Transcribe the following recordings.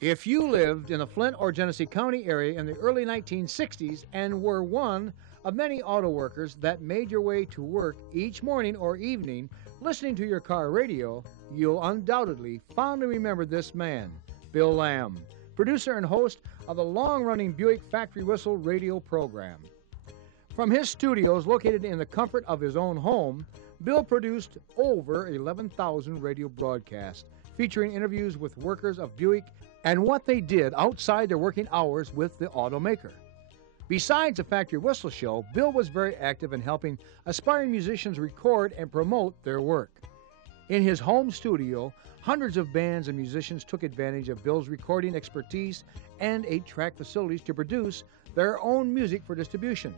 If you lived in the Flint or Genesee County area in the early 1960s and were one of many auto workers that made your way to work each morning or evening listening to your car radio, you'll undoubtedly fondly remember this man, Bill Lamb, producer and host of the long-running Buick Factory Whistle radio program. From his studios located in the comfort of his own home, Bill produced over 11,000 radio broadcasts featuring interviews with workers of Buick and what they did outside their working hours with the automaker. Besides the Factory Whistle show, Bill was very active in helping aspiring musicians record and promote their work. In his home studio, hundreds of bands and musicians took advantage of Bill's recording expertise and 8-track facilities to produce their own music for distribution.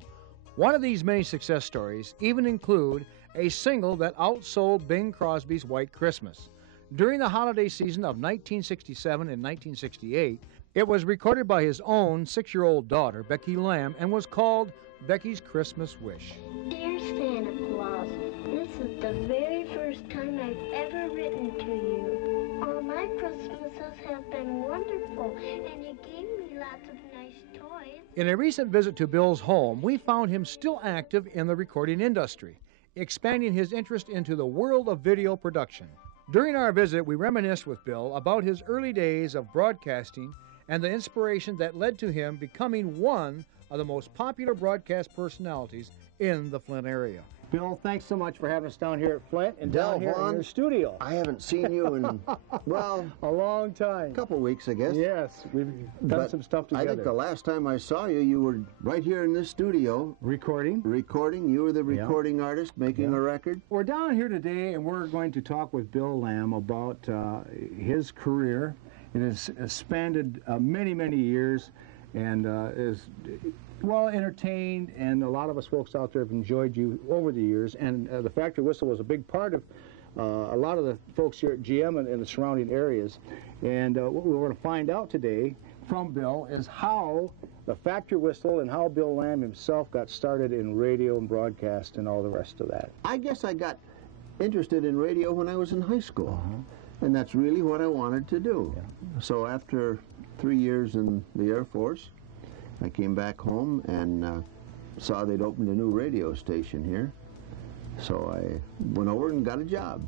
One of these many success stories even include a single that outsold Bing Crosby's White Christmas. During the holiday season of 1967 and 1968, it was recorded by his own 6-year-old daughter, Becky Lamb, and was called Becky's Christmas Wish. Dear Santa Claus, this is the very first time I've ever written to you. All my Christmases have been wonderful, and you gave me lots of nice toys. In a recent visit to Bill's home, we found him still active in the recording industry, expanding his interest into the world of video production. During our visit, we reminisced with Bill about his early days of broadcasting and the inspiration that led to him becoming one of the most popular broadcast personalities in the Flint area. Bill, thanks so much for having us down here at Flint and Dell, down here Vaughan, in your studio. I haven't seen you in, well, a long time. a couple weeks, I guess. Yes, we've done some stuff together. I think the last time I saw you, you were right here in this studio. Recording. You were the recording artist making a record. We're down here today, and we're going to talk with Bill Lamb about his career. It has spanned many, many years and is well entertained, and a lot of us folks out there have enjoyed you over the years, and the Factory Whistle was a big part of a lot of the folks here at GM and in the surrounding areas. And what we're going to find out today from Bill is how the Factory Whistle and how Bill Lamb himself got started in radio and broadcast and all the rest of that. I guess I got interested in radio when I was in high school, and that's really what I wanted to do. So after 3 years in the Air Force, I came back home and saw they'd opened a new radio station here. So I went over and got a job.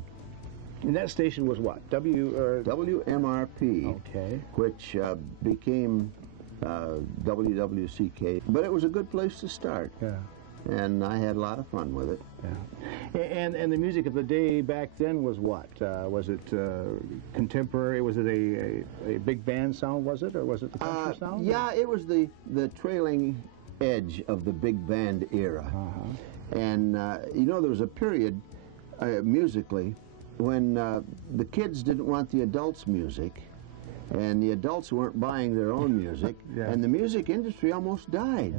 And that station was what? WMRP, Okay. which became WWCK. But it was a good place to start. Yeah. And I had a lot of fun with it. Yeah. And the music of the day back then was what? Was it contemporary? Was it a big band sound, was it? Or was it the country sound? Yeah, it was the trailing edge of the big band era. And, you know, there was a period musically when the kids didn't want the adults' music, and the adults weren't buying their own music, and the music industry almost died.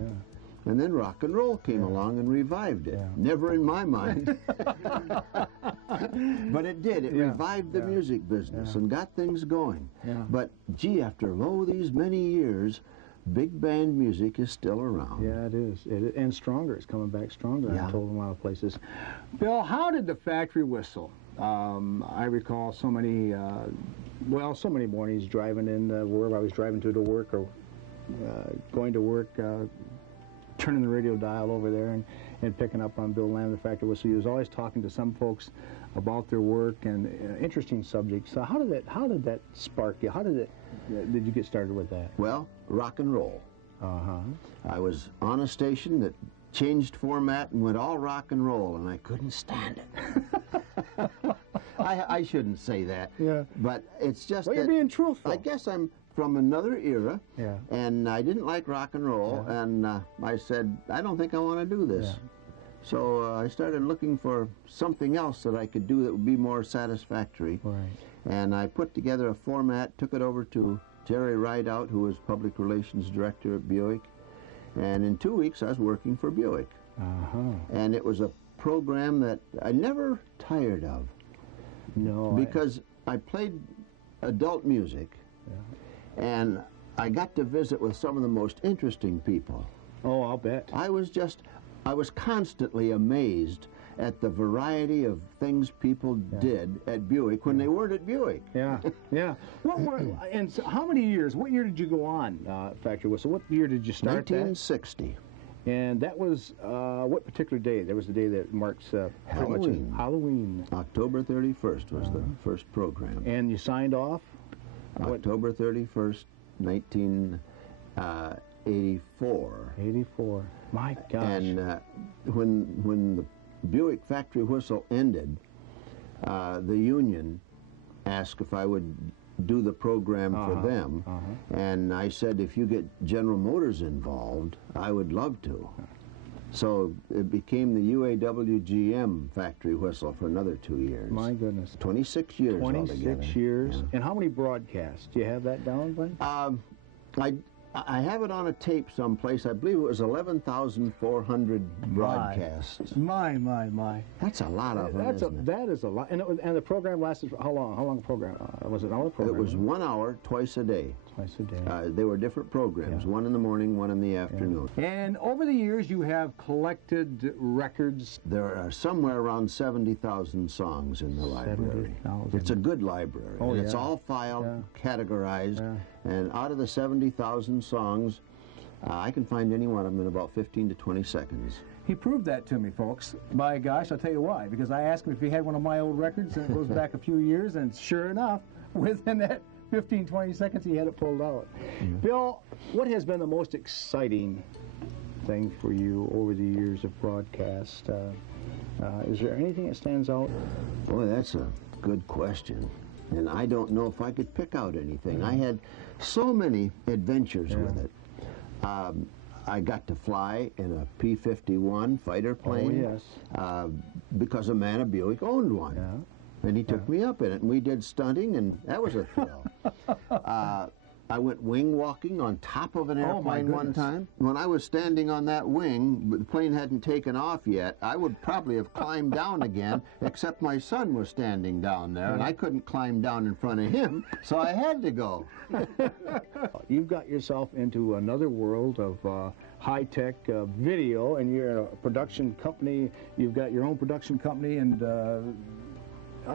And then rock and roll came along and revived it. Never in my mind. But it did. It revived the music business and got things going. But, gee, after these many years, big band music is still around. Yeah, it is. And stronger. It's coming back stronger, I'm told, in a lot of places. Bill, how did the Factory Whistle? I recall so many mornings driving in wherever I was driving to work or going to work, turning the radio dial over there and picking up on Bill Lamb, the Factory Whistle. He was always talking to some folks about their work and interesting subjects. So how did that spark you? Did you get started with that? Well, rock and roll. I was on a station that changed format and went all rock and roll, and I couldn't stand it. I shouldn't say that. But it's just you're being truthful. I guess I'm from another era, and I didn't like rock and roll, and I said, I don't think I want to do this. So I started looking for something else that I could do that would be more satisfactory. And I put together a format, took it over to Jerry Rideout, who was public relations director at Buick, and in 2 weeks I was working for Buick. And it was a program that I never tired of. Because I played adult music, and I got to visit with some of the most interesting people. Oh, I'll bet. I was constantly amazed at the variety of things people did at Buick when they weren't at Buick. Yeah, yeah. And so how many years? What year did you go on Factory Whistle? What year did you start 1960. And that was what particular day? That was the day that marks Halloween. Halloween. October 31st was the first program. And you signed off? October 31st, 1984. 84. My gosh. And when the Buick Factory Whistle ended, the union asked if I would do the program for them, and I said, if you get General Motors involved, I would love to. So it became the UAW-GM Factory Whistle for another 2 years. My goodness. 26 years 26 altogether. years. Yeah. And how many broadcasts? Do you have that down, Glenn? I have it on a tape someplace. I believe it was 11,400 broadcasts. My. That's a lot of them, isn't it? That is a lot. And the program lasted for how long? How long a program? Was it an hour program? It was 1 hour, twice a day. Twice a day. They were different programs, one in the morning, one in the afternoon. And over the years, you have collected records. There are somewhere around 70,000 songs in the library. 70,000. It's a good library. Oh, and it's all filed, categorized, and out of the 70,000 songs, I can find any one of them in about 15 to 20 seconds. He proved that to me, folks. By gosh, I'll tell you why. Because I asked him if he had one of my old records, and it goes back a few years, and sure enough, within that 15, 20 seconds, he had it pulled out. Bill, what has been the most exciting thing for you over the years of broadcast? Is there anything that stands out? Boy, that's a good question. And I don't know if I could pick out anything. I had so many adventures with it. I got to fly in a P-51 fighter plane because a man at Buick owned one. And he took me up in it, and we did stunting, and that was a thrill. I went wing walking on top of an airplane one time. When I was standing on that wing, but the plane hadn't taken off yet, I would probably have climbed down again, except my son was standing down there, and I couldn't climb down in front of him, so I had to go. You've got yourself into another world of high-tech video, and you're a production company. You've got your own production company and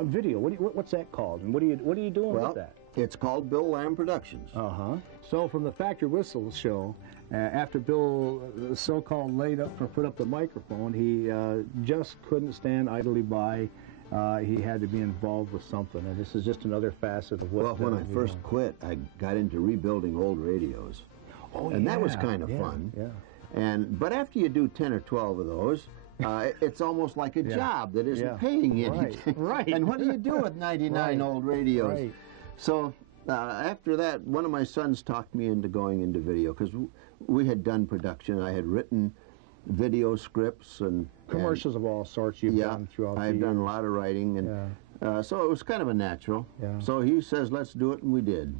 video. What's that called? And what are you doing with that? It's called Bill Lamb Productions. So from the Factory Whistle show, after Bill so-called put up the microphone, he just couldn't stand idly by. He had to be involved with something, and this is just another facet of what. Well, when I first quit, I got into rebuilding old radios, and that was kind of fun. But after you do 10 or 12 of those, it's almost like a job that isn't paying you anything. And what do you do with 99 old radios? So after that, one of my sons talked me into going into video because we had done production. I had written video scripts and commercials of all sorts you've done throughout the years. I've done a lot of writing, and so it was kind of a natural. So he says, let's do it, and we did.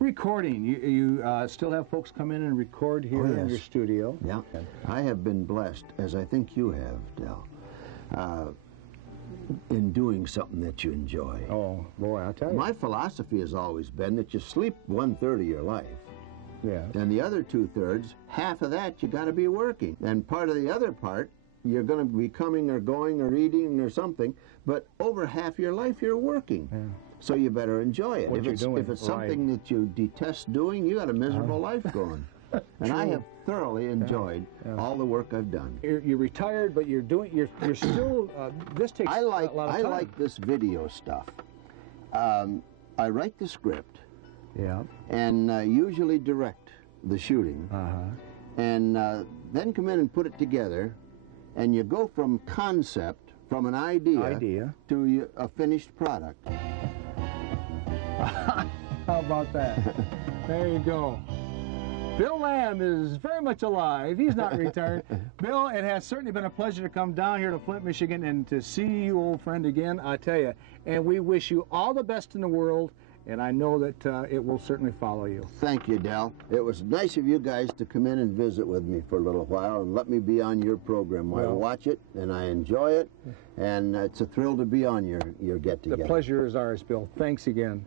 Recording. You still have folks come in and record here in your studio? Yeah. I have been blessed, as I think you have, Dell, in doing something that you enjoy. Oh, boy, I'll tell you. My philosophy has always been that you sleep 1/3 of your life. And the other 2/3, half of that you got to be working. And part of the other part, you're going to be coming or going or eating or something, but over half your life you're working. So you better enjoy it. If it's something that you detest doing, you got a miserable life going. And I have thoroughly enjoyed all the work I've done. You're retired, but you're still. This takes a lot of time. I like this video stuff. I write the script. And usually direct the shooting. And then come in and put it together. And you go from concept, from an idea. To a finished product. How about that? There you go. Bill Lamb is very much alive. He's not retired. Bill, it has certainly been a pleasure to come down here to Flint, Michigan, and to see you, old friend, again, I tell you. And we wish you all the best in the world, and I know that it will certainly follow you. Thank you, Dell. It was nice of you guys to come in and visit with me for a little while and let me be on your program. I watch it, and I enjoy it, and it's a thrill to be on your get-together. The pleasure is ours, Bill. Thanks again.